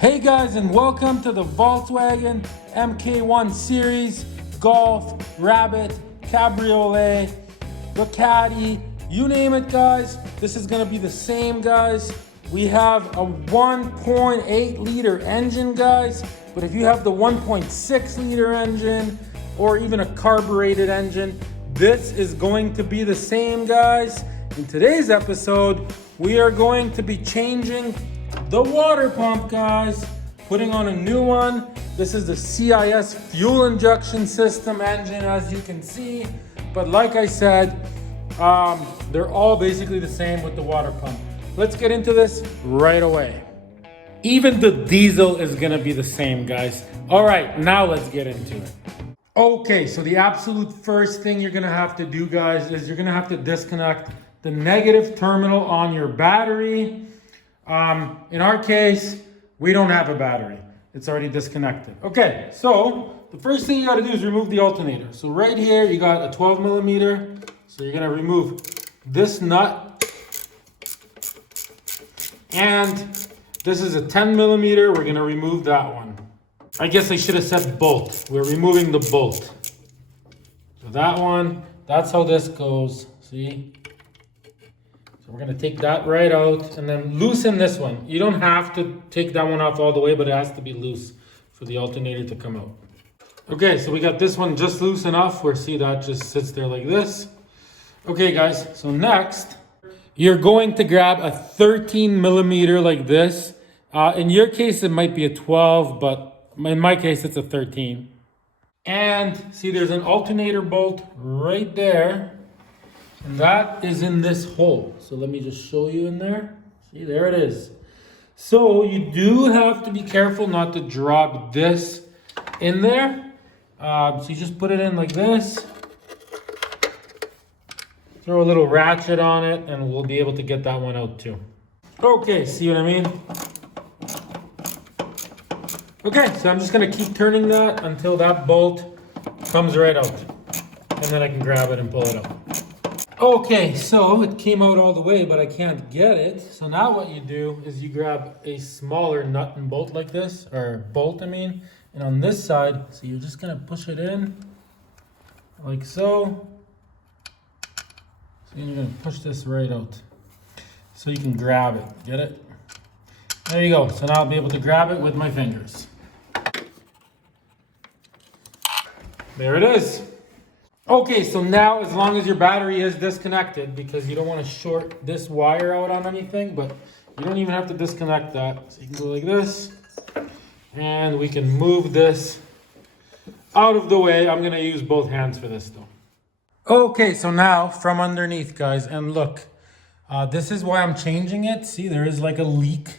Hey guys, and welcome to the Volkswagen Mk1 series. Golf, Rabbit, Cabriolet, the Caddy, you name it guys. This is gonna be the same guys. We have a 1.8 liter engine guys, but if you have the 1.6 liter engine or even a carbureted engine, this is going to be the same guys. In today's episode, we are going to be changing the water pump guys, putting on a new one. This is the CIS fuel injection system engine, as you can see, but like I said, they're all basically the same with the water pump. Let's get into this right away. Even the diesel is gonna be the same guys. All right, now let's get into it. Okay, so the absolute first thing you're gonna have to do guys is you're gonna have to disconnect the negative terminal on your battery. In our case, we don't have a battery. It's already disconnected. Okay, so the first thing you gotta do is remove the alternator. So right here, you got a 12 millimeter. So you're gonna remove this nut. And this is a 10 millimeter. We're gonna remove that one. I guess I should have said bolt. We're removing the bolt. So that one, that's how this goes, see? We're gonna take that right out and then loosen this one. You don't have to take that one off all the way, but it has to be loose for the alternator to come out. Okay, so we got this one just loose enough where see that just sits there like this. Okay guys, so next, you're going to grab a 13 millimeter like this. In your case, it might be a 12, but in my case, it's a 13. And see, there's an alternator bolt right there. And that is in this hole. So let me just show you in there. See, there it is. So you do have to be careful not to drop this in there. So you just put it in like this. Throw a little ratchet on it and we'll be able to get that one out too. Okay, see what I mean? Okay, so I'm just gonna keep turning that until that bolt comes right out. And then I can grab it and pull it out. Okay, so it came out all the way, but I can't get it. So now what you do is you grab a smaller nut and bolt like this, or bolt I mean, and on this side, so you're just gonna push it in, like so. So you're gonna push this right out. So you can grab it, get it? There you go, so now I'll be able to grab it with my fingers. There it is. Okay, so now as long as your battery is disconnected, because you don't want to short this wire out on anything, but you don't even have to disconnect that. So you can go like this, and we can move this out of the way. I'm going to use both hands for this though. Okay, so now from underneath guys, and look, this is why I'm changing it. See, there is like a leak.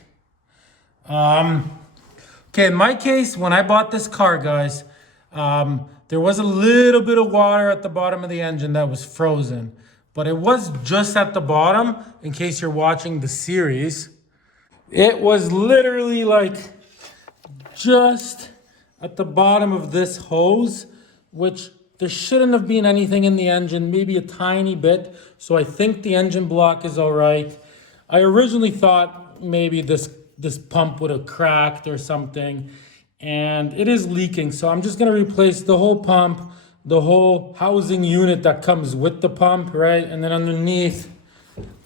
Okay, in my case, when I bought this car guys, there was a little bit of water at the bottom of the engine that was frozen, but it was just at the bottom. In case you're watching the series, it was literally like just at the bottom of this hose, which there shouldn't have been anything in the engine, maybe a tiny bit. So I think the engine block is all right. I originally thought maybe this pump would have cracked or something. And it is leaking, so I'm just gonna replace the whole pump, the whole housing unit that comes with the pump, right? And then underneath,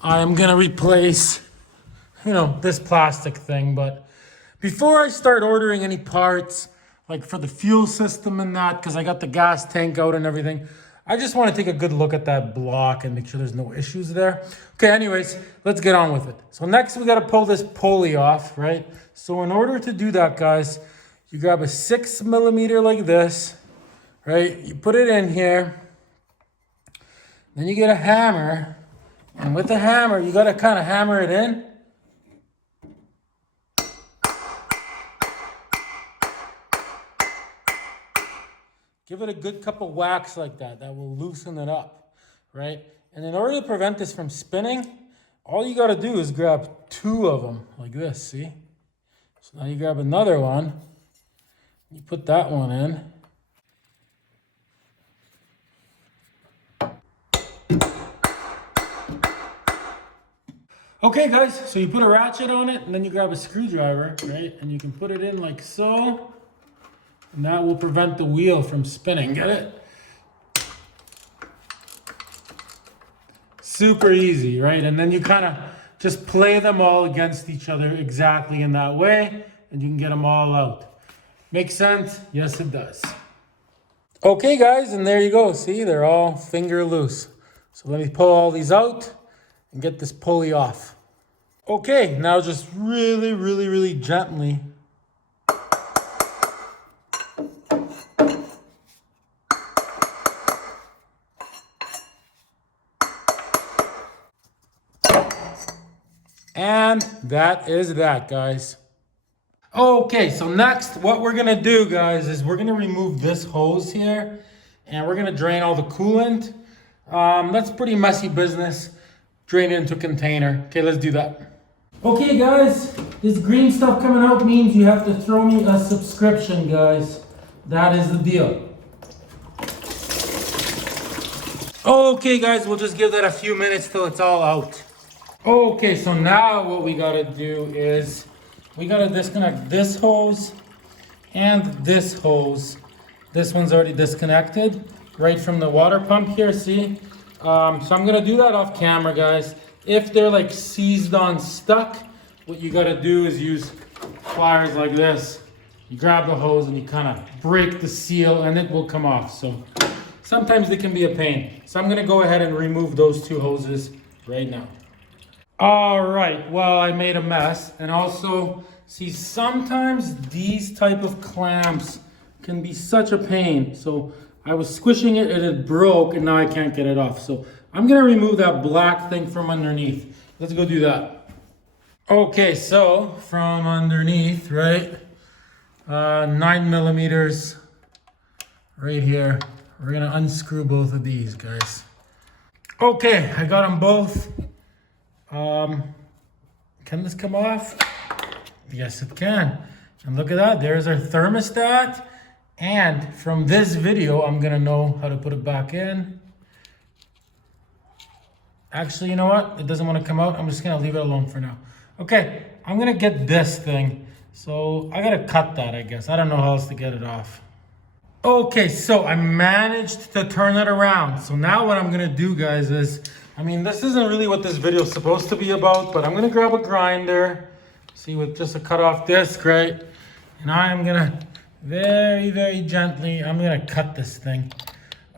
I'm gonna replace, this plastic thing. But before I start ordering any parts, like for the fuel system and that, because I got the gas tank out and everything, I just wanna take a good look at that block and make sure there's no issues there. Okay, anyways, let's get on with it. So next we gotta pull this pulley off, right? So in order to do that, guys, you grab a 6 millimeter like this, right? You put it in here. Then you get a hammer. And with the hammer, you gotta kind of hammer it in. Give it a good cup of wax like that. That will loosen it up, right? And in order to prevent this from spinning, all you gotta do is grab 2 of them like this, see? So now you grab another one. You put that one in. Okay guys, so you put a ratchet on it and then you grab a screwdriver, right? And you can put it in like so. And that will prevent the wheel from spinning, get it? Super easy, right? And then you kind of just play them all against each other exactly in that way, and you can get them all out. Make sense? Yes, it does. Okay guys, and there you go. See, they're all finger loose. So let me pull all these out and get this pulley off. Okay, now just really gently. And that is that, guys. Okay, so next, what we're gonna do, guys, is we're gonna remove this hose here, and we're gonna drain all the coolant. That's pretty messy business. Drain it into a container. Okay, let's do that. Okay, guys, this green stuff coming out means you have to throw me a subscription, guys. That is the deal. Okay, guys, we'll just give that a few minutes till it's all out. Okay, so now what we gotta do is we gotta disconnect this hose and this hose. This one's already disconnected right from the water pump here, see? So I'm gonna do that off camera, guys. If they're like seized on stuck, what you gotta do is use pliers like this. You grab the hose and you kind of break the seal and it will come off. So sometimes it can be a pain. So I'm gonna go ahead and remove those two hoses right now. All right, well, I made a mess. And also, see, sometimes these type of clamps can be such a pain. So I was squishing it and it broke and now I can't get it off. So I'm gonna remove that black thing from underneath. Let's go do that. Okay, so from underneath, right? 9 millimeters right here. We're gonna unscrew both of these, guys. Okay, I got them both. Can this come off? Yes, it can. And look at that, there's our thermostat. And from this video, I'm gonna know how to put it back in. Actually, you know what? It doesn't want to come out. I'm just gonna leave it alone for now. Okay, I'm gonna get this thing. So I gotta cut that, I guess. I don't know how else to get it off. Okay, so I managed to turn it around. So now what I'm gonna do, guys, is, I mean, this isn't really what this video is supposed to be about, but I'm gonna grab a grinder, see, with just a cut off disc, right? And I'm gonna very gently, I'm gonna cut this thing.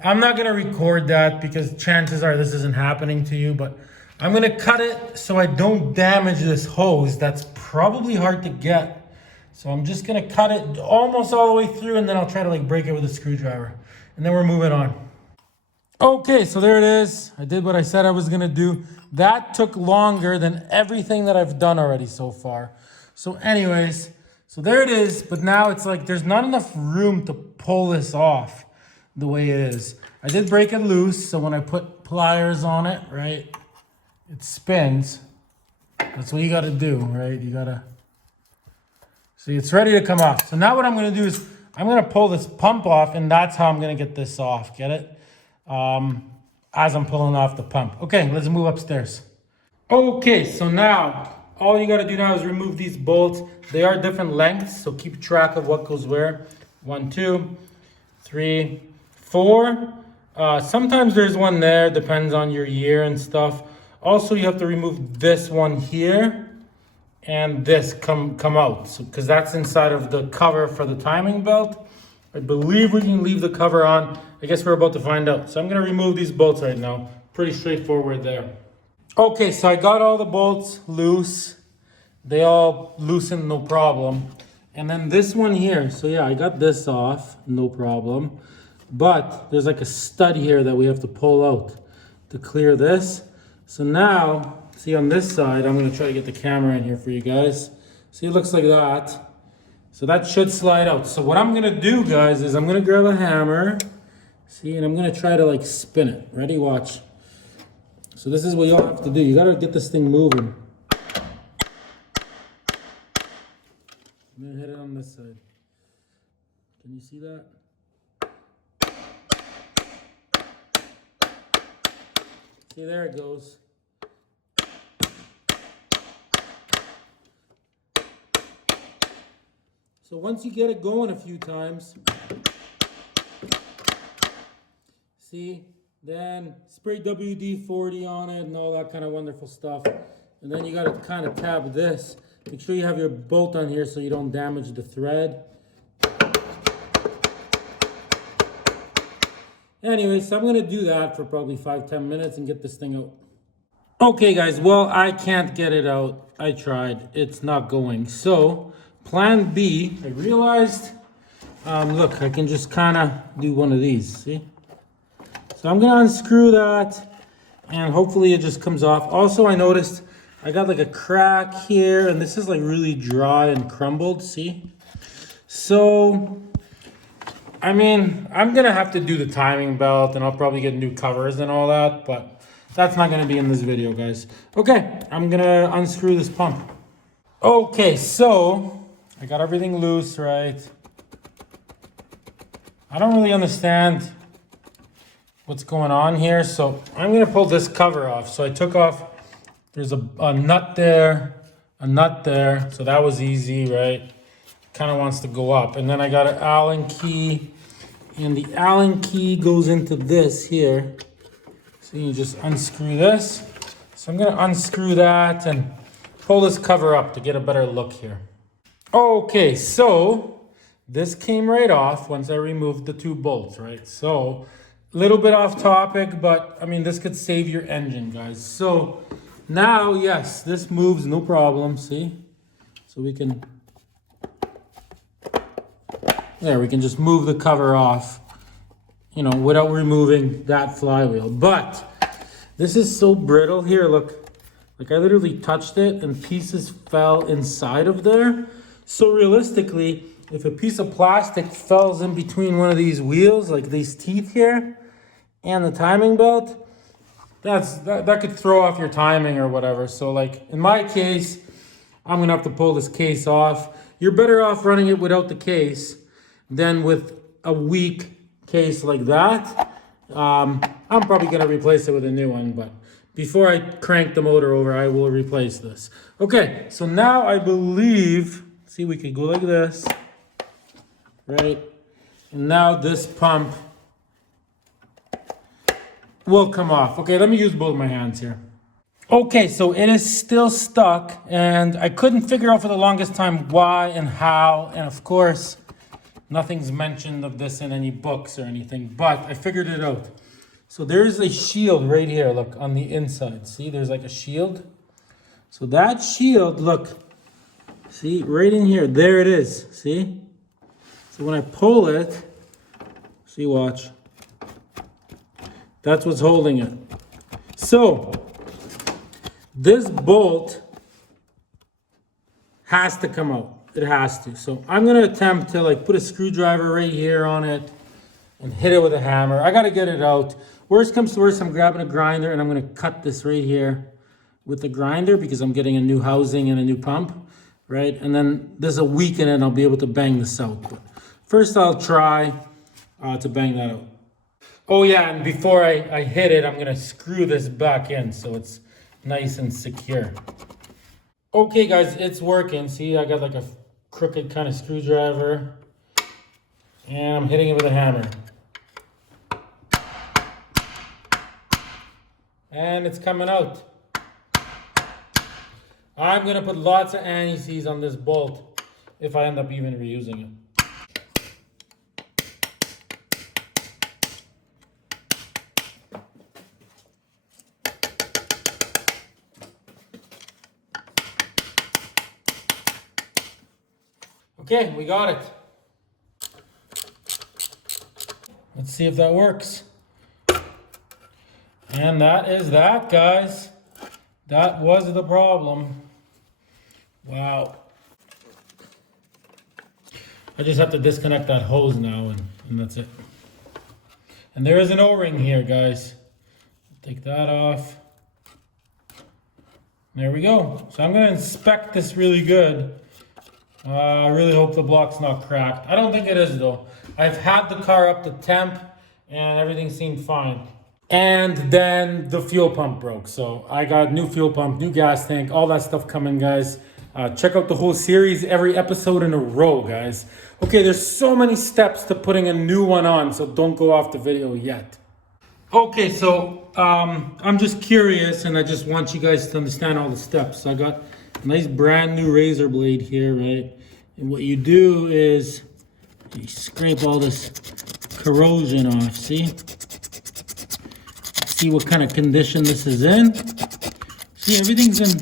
I'm not gonna record that because chances are this isn't happening to you, but I'm gonna cut it so I don't damage this hose. That's probably hard to get. So I'm just gonna cut it almost all the way through and then I'll try to like break it with a screwdriver. And then we're moving on. Okay, so there it is. I did what I said I was gonna do. That took longer than everything that I've done already so far. So anyways, so there it is, but now it's like there's not enough room to pull this off the way it is. I did break it loose, so when I put pliers on it, right, it spins. That's what you gotta do, right? You gotta, see, it's ready to come off. So now what I'm gonna do is I'm gonna pull this pump off and that's how I'm gonna get this off, get it? As I'm pulling off the pump. Okay, let's move upstairs. Okay, so now, all you gotta do now is remove these bolts. They are different lengths, so keep track of what goes where. 1, 2, 3, 4. Sometimes there's one there, depends on your year and stuff. Also, you have to remove this one here and this come out, so, because that's inside of the cover for the timing belt. I believe we can leave the cover on. I guess we're about to find out. So I'm gonna remove these bolts right now. Pretty straightforward there. Okay, so I got all the bolts loose. They all loosened, no problem. And then this one here, so yeah, I got this off, no problem. But there's like a stud here that we have to pull out to clear this. So now, see on this side, I'm gonna try to get the camera in here for you guys. See, it looks like that. So that should slide out. So what I'm gonna do, guys, is I'm gonna grab a hammer, see, and I'm gonna try to like spin it. Ready? Watch. So this is what you all have to do. You gotta get this thing moving. I'm gonna hit it on this side. Can you see that? See, there it goes. So once you get it going a few times, see, then spray WD-40 on it and all that kind of wonderful stuff. And then you got to kind of tab this. Make sure you have your bolt on here so you don't damage the thread. Anyway, so I'm going to do that for probably 5-10 minutes and get this thing out. Okay guys, well, I can't get it out. I tried. It's not going. So, plan B, I realized, look, I can just kind of do one of these, see? So I'm going to unscrew that and hopefully it just comes off. Also, I noticed I got like a crack here and this is like really dry and crumbled, see? So, I mean, I'm going to have to do the timing belt and I'll probably get new covers and all that, but that's not going to be in this video, guys. Okay, I'm going to unscrew this pump. Okay, so I got everything loose, right? I don't really understand what's going on here, so I'm going to pull this cover off. So I took off, there's a nut there, a nut there, so that was easy, right? Kind of wants to go up. And then I got an Allen key, and the Allen key goes into this here. So you just unscrew this. So I'm going to unscrew that and pull this cover up to get a better look here. Okay, so this came right off once I removed the two bolts, right? So a little bit off topic, but I mean, this could save your engine, guys. So now, yes, this moves, no problem, see? So we can, there, we can just move the cover off, you know, without removing that flywheel. But this is so brittle here, look. Like I literally touched it and pieces fell inside of there. So realistically, if a piece of plastic falls in between one of these wheels, like these teeth here, and the timing belt, that could throw off your timing or whatever. So like in my case, I'm gonna have to pull this case off. You're better off running it without the case than with a weak case like that. I'm probably gonna replace it with a new one, but before I crank the motor over, I will replace this. Okay, so now I believe, see, we can go like this, right? And now this pump will come off. Okay, let me use both my hands here. Okay, so it is still stuck, and I couldn't figure out for the longest time why and how, and of course, nothing's mentioned of this in any books or anything, but I figured it out. So there's a shield right here, look, on the inside. See, there's like a shield. So that shield, look, see, right in here, there it is, see? So when I pull it, see, watch. That's what's holding it. So this bolt has to come out. It has to. So I'm going to attempt to like put a screwdriver right here on it and hit it with a hammer. I got to get it out. Worst comes to worst, I'm grabbing a grinder and I'm going to cut this right here with the grinder because I'm getting a new housing and a new pump, right? And then there's a week in it and I'll be able to bang this out. But first I'll try to bang that out. Oh yeah, and before I hit it, I'm going to screw this back in so it's nice and secure. Okay guys, it's working. See, I got like a crooked kind of screwdriver and I'm hitting it with a hammer. And it's coming out. I'm gonna put lots of anti-seize on this bolt if I end up even reusing it. Okay, we got it. Let's see if that works. And that is that, guys. That was the problem. Wow. I just have to disconnect that hose now and that's it. And there is an O-ring here, guys. Take that off. There we go. So I'm gonna inspect this really good. I really hope the block's not cracked. I don't think it is though. I've had the car up to temp and everything seemed fine. And then the fuel pump broke. So I got new fuel pump, new gas tank, all that stuff coming, guys. Check out the whole series, every episode in a row, guys. Okay, there's so many steps to putting a new one on, so don't go off the video yet. Okay, so I'm just curious, and I just want you guys to understand all the steps. I got a nice brand new razor blade here, right? And what you do is you scrape all this corrosion off, see? See what kind of condition this is in? See, everything's in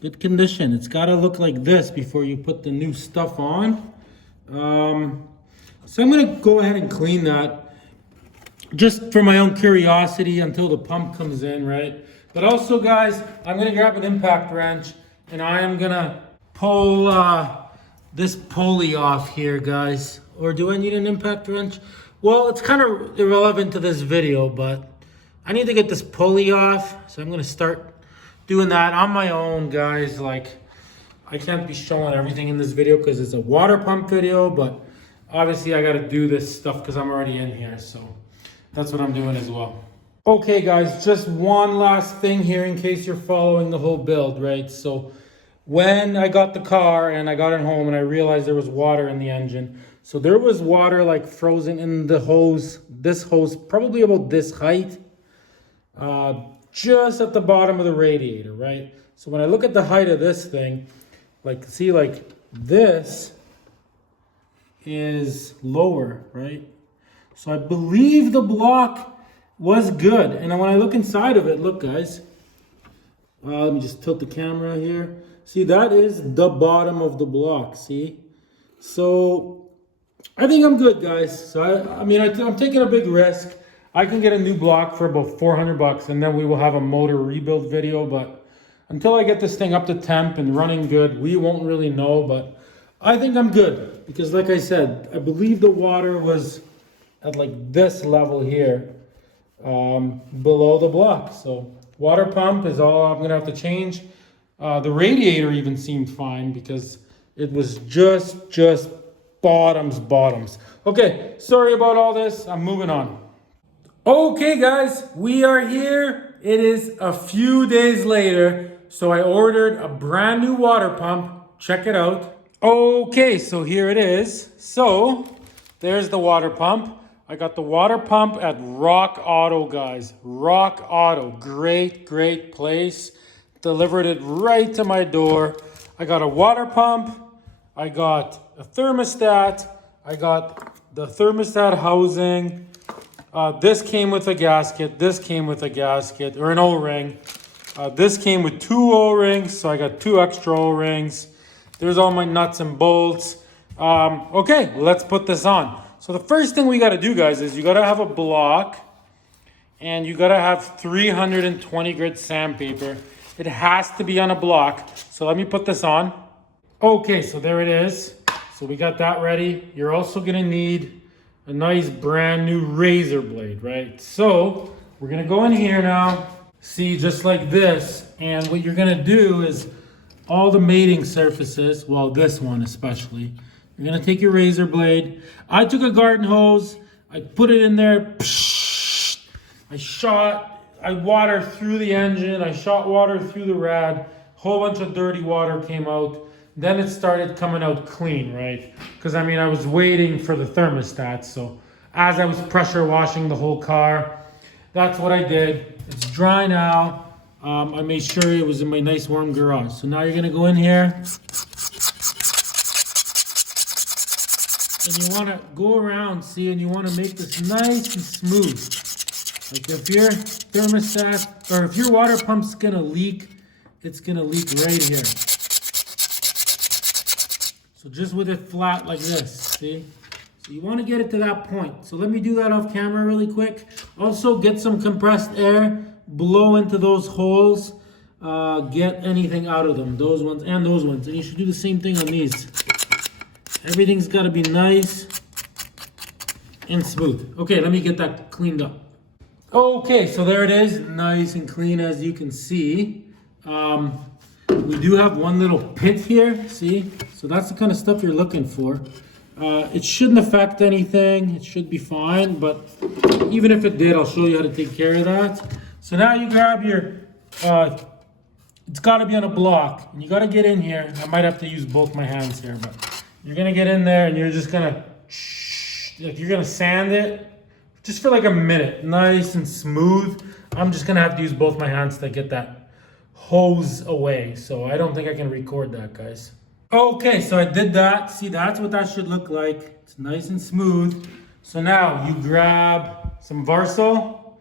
good condition. It's got to look like this before you put the new stuff on. So I'm going to go ahead and clean that just for my own curiosity until the pump comes in, right? But also, guys, I'm going to grab an impact wrench and I am going to pull this pulley off here, guys. Or do I need an impact wrench? Well, it's kind of irrelevant to this video, but I need to get this pulley off. So I'm going to start doing that on my own, guys. Like, I can't be showing everything in this video because it's a water pump video, but obviously I got to do this stuff because I'm already in here. So that's what I'm doing as well. Okay, guys, just one last thing here in case you're following the whole build, right? So when I got the car and I got it home and I realized there was water in the engine. So there was water like frozen in the hose, this hose, probably about this height, just at the bottom of the radiator, right? So when I look at the height of this thing, like, see, like this is lower, right? So I believe the block was good. And when I look inside of it, look, guys. Let me just tilt the camera here. See, that is the bottom of the block, see? So I think I'm good, guys. So I'm taking a big risk. I can get a new block for about 400 bucks and then we will have a motor rebuild video. But until I get this thing up to temp and running good, we won't really know. But I think I'm good because, like I said, I believe the water was at like this level here, below the block. So water pump is all I'm gonna have to change. The radiator even seemed fine because it was just bottoms. Okay, sorry about all this. I'm moving on. Okay, guys, we are here. It is a few days later. So I ordered a brand new water pump. Check it out. Okay, so here it is. So there's the water pump. I got the water pump at Rock Auto, guys. Rock Auto, great place. Delivered it right to my door. I got a water pump. I got a thermostat. I got the thermostat housing. This came with a gasket. This came with a gasket, or an O-ring. This came with 2 O-rings, so I got 2 extra O-rings. There's all my nuts and bolts. Okay, let's put this on. So the first thing we got to do, guys, is you got to have a block and you got to have 320 grit sandpaper. It has to be on a block. So let me put this on. Okay, so there it is. So we got that ready. You're also going to need a nice brand new razor blade, right? So we're going to go in here now. See, just like this. And what you're going to do is all the mating surfaces, well, this one especially, you're gonna take your razor blade. I took a garden hose, I put it in there, I water through the engine, I shot water through the rad, whole bunch of dirty water came out. Then it started coming out clean, right? Because I was waiting for the thermostat. So as I was pressure washing the whole car, that's what I did. It's dry now. I made sure it was in my nice warm garage. So now you're gonna go in here. And you want to go around, see, and you want to make this nice and smooth. Like if your thermostat, or if your water pump's going to leak, it's going to leak right here. So just with it flat like this, see? So you want to get it to that point. So let me do that off camera really quick. Also get some compressed air, blow into those holes, get anything out of them, those ones and those ones. And you should do the same thing on these. Everything's got to be nice and smooth. Okay, let me get that cleaned up. Okay, so there it is, nice and clean as you can see. We do have one little pit here, see? So that's the kind of stuff you're looking for. It shouldn't affect anything. It should be fine, but even if it did, I'll show you how to take care of that. So now you grab it's got to be on a block. And you got to get in here. I might have to use both my hands here, but you're going to get in there and you're just going to, like, you're going to sand it just for like a minute, nice and smooth. I'm just going to have to use both my hands to get that hose away. So I don't think I can record that, guys. Okay, so I did that. See, that's what that should look like. It's nice and smooth. So now you grab some Varsol.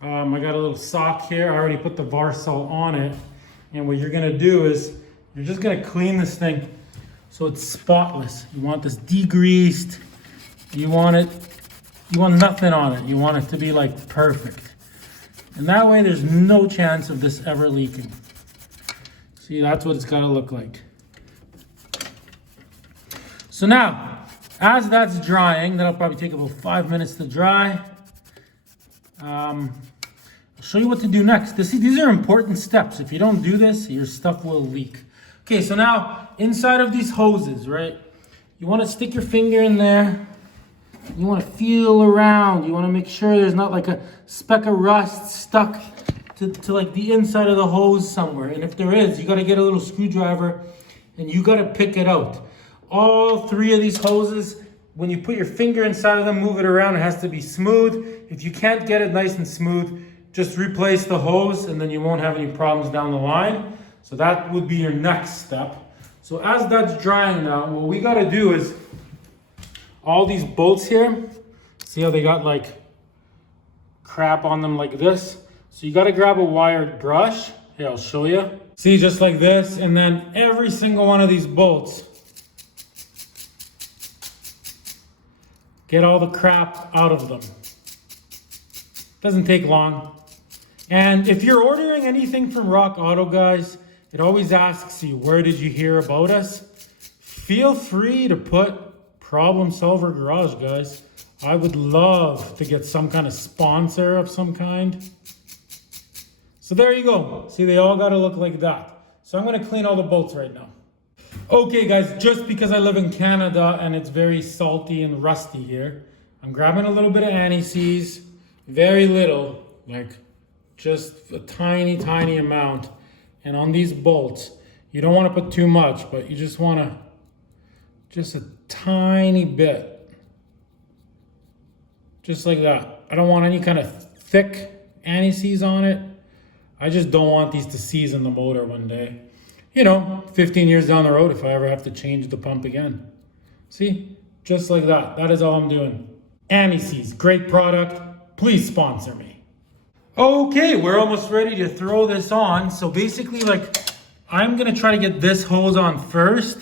I got a little sock here. I already put the Varsol on it. And what you're gonna do is you're just gonna clean this thing so it's spotless. You want this degreased. You want nothing on it. You want it to be like perfect. And that way there's no chance of this ever leaking. See, that's what it's gotta look like. So now, as that's drying, that'll probably take about 5 minutes to dry. I'll show you what to do next. These are important steps. If you don't do this, your stuff will leak. Okay, so now, inside of these hoses, right? You want to stick your finger in there. You want to feel around. You want to make sure there's not like a speck of rust stuck to like the inside of the hose somewhere. And if there is, you got to get a little screwdriver and you got to pick it out. All three of these hoses, when you put your finger inside of them, move it around, it has to be smooth. If you can't get it nice and smooth, just replace the hose and then you won't have any problems down the line. So that would be your next step. So as that's drying now, what we gotta do is, all these bolts here, see how they got like crap on them like this? So you gotta grab a wired brush. Here, I'll show you. See, just like this, and then every single one of these bolts, get all the crap out of them. Doesn't take long. And if you're ordering anything from Rock Auto, guys, it always asks you, where did you hear about us? Feel free to put Problem Solver Garage, guys. I would love to get some kind of sponsor of some kind. So there you go. See, they all gotta look like that. So I'm gonna clean all the bolts right now. Okay guys, just because I live in Canada and it's very salty and rusty here, I'm grabbing a little bit of anti-seize, very little, like just a tiny, tiny amount. And on these bolts, you don't want to put too much, but you just want to, just a tiny bit. Just like that. I don't want any kind of thick anti-seize on it. I just don't want these to seize in the motor one day. You know, 15 years down the road if I ever have to change the pump again. See, just like that. That is all I'm doing. Anti-seize, great product. Please sponsor me. Okay, we're almost ready to throw this on. So basically, like, I'm gonna try to get this hose on first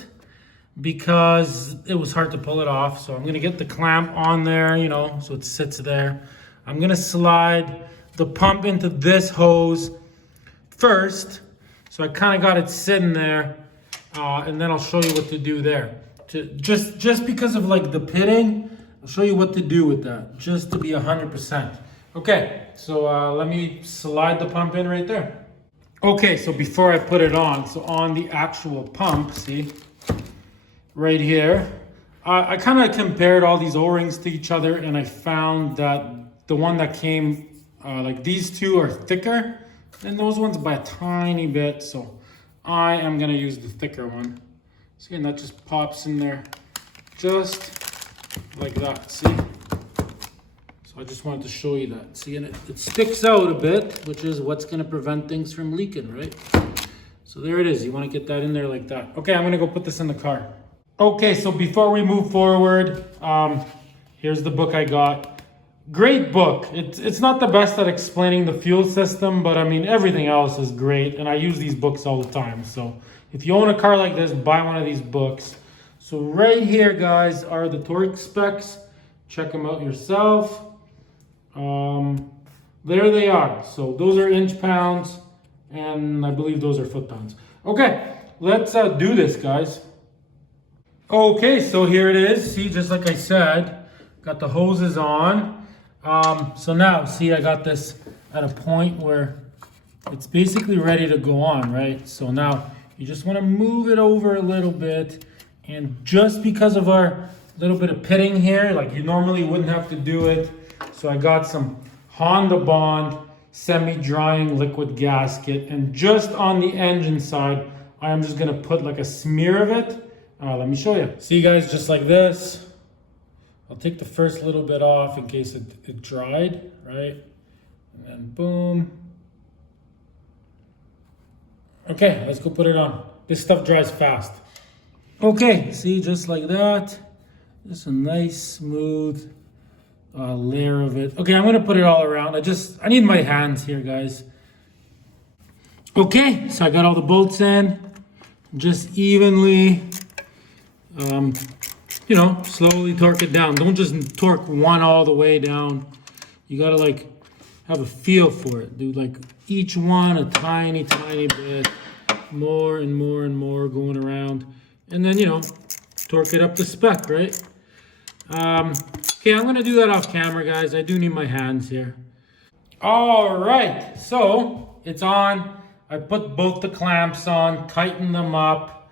because it was hard to pull it off. So I'm gonna get the clamp on there, you know, so it sits there. I'm gonna slide the pump into this hose first. So I kind of got it sitting there, and then I'll show you what to do there. Just because of like the pitting, I'll show you what to do with that, just to be 100%. Okay, so let me slide the pump in right there. Okay, so before I put it on, so on the actual pump, see, right here, I kind of compared all these O-rings to each other, and I found that the one that came, like these two are thicker, and those ones by a tiny bit, so I am gonna use the thicker one. See, and that just pops in there, just like that, see? So I just wanted to show you that. See, and it sticks out a bit, which is what's gonna prevent things from leaking, right? So there it is, you wanna get that in there like that. Okay, I'm gonna go put this in the car. Okay, so before we move forward, here's the book I got. Great book. It's not the best at explaining the fuel system, but I mean, everything else is great. And I use these books all the time. So if you own a car like this, buy one of these books. So right here, guys, are the torque specs. Check them out yourself. There they are. So those are inch pounds, and I believe those are foot pounds. Okay, let's do this, guys. Okay, so here it is. See, just like I said, got the hoses on. So now, see, I got this at a point where it's basically ready to go on, right? So now you just want to move it over a little bit, and just because of our little bit of pitting here, like you normally wouldn't have to do it. So I got some Honda Bond. semi-drying liquid gasket. And just on the engine side, I am just gonna put like a smear of it. Let me show you. See guys, just like this. I'll take the first little bit off in case it dried, right? And then boom. Okay, let's go put it on. This stuff dries fast. Okay, see, just like that. Just a nice, smooth layer of it. Okay, I'm gonna put it all around. I need my hands here, guys. Okay, so I got all the bolts in. Just evenly, you know, slowly torque it down. Don't just torque one all the way down. You gotta like have a feel for it. Do like each one a tiny, tiny bit. More and more and more going around. And then, you know, torque it up to spec, right? Okay, I'm gonna do that off camera, guys. I do need my hands here. All right, so it's on. I put both the clamps on, tighten them up.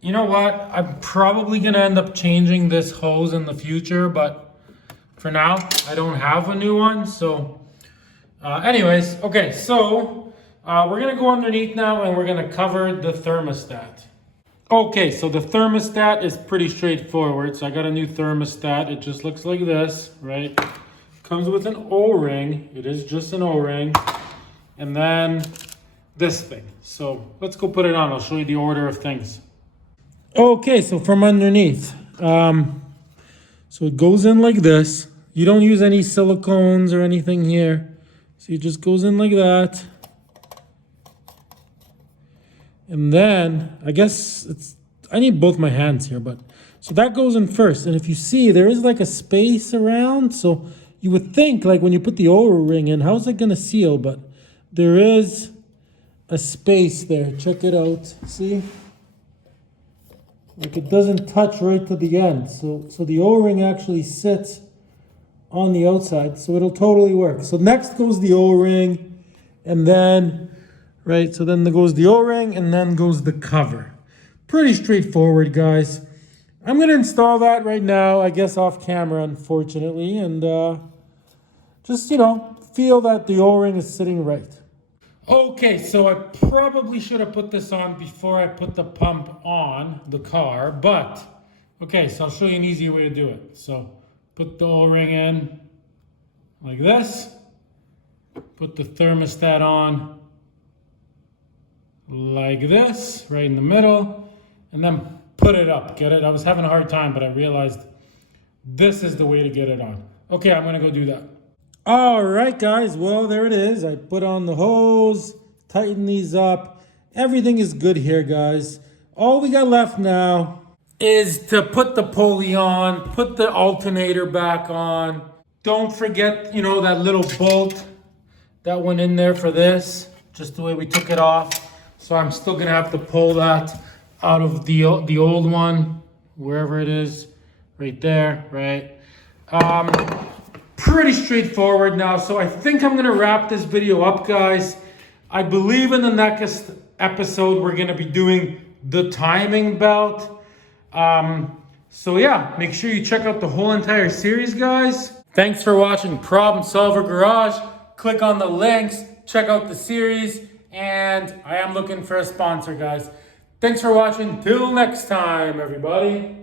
You know what? I'm probably gonna end up changing this hose in the future, but for now, I don't have a new one. So anyways, okay, so we're gonna go underneath now and we're gonna cover the thermostat. Okay, so the thermostat is pretty straightforward. So I got a new thermostat. It just looks like this, right? Comes with an O-ring. It is just an O-ring. And then this thing. So let's go put it on. I'll show you the order of things. Okay, so from underneath. So it goes in like this. You don't use any silicones or anything here. So it just goes in like that. And then, I guess I need both my hands here, but, so that goes in first. And if you see, there is like a space around. So you would think like when you put the O-ring in, how's it gonna seal? But there is a space there. Check it out, see? Like it doesn't touch right to the end. So the O-ring actually sits on the outside. So it'll totally work. So next goes the O-ring and then, right, so then there goes the O-ring and then goes the cover. Pretty straightforward, guys. I'm going to install that right now, I guess off camera, unfortunately, and just, you know, feel that the O-ring is sitting right. Okay, so I probably should have put this on before I put the pump on the car, but, okay, so I'll show you an easy way to do it. So put the O-ring in like this, put the thermostat on like this, right in the middle, and then put it up. Get it? I was having a hard time, but I realized this is the way to get it on. Okay, I'm gonna go do that. All right, guys, well, there it is. I put on the hose, tighten these up. Everything is good here, guys. All we got left now is to put the pulley on, put the alternator back on. Don't forget, you know, that little bolt that went in there for this, just the way we took it off. So I'm still gonna have to pull that out of the old one, wherever it is, right there, right? Pretty straightforward now. So I think I'm gonna wrap this video up, guys. I believe in the next episode, we're gonna be doing the timing belt. So yeah, make sure you check out the whole entire series, guys. Thanks for watching Problem Solver Garage. Click on the links, check out the series. And I am looking for a sponsor, guys. Thanks for watching. Till next time, everybody.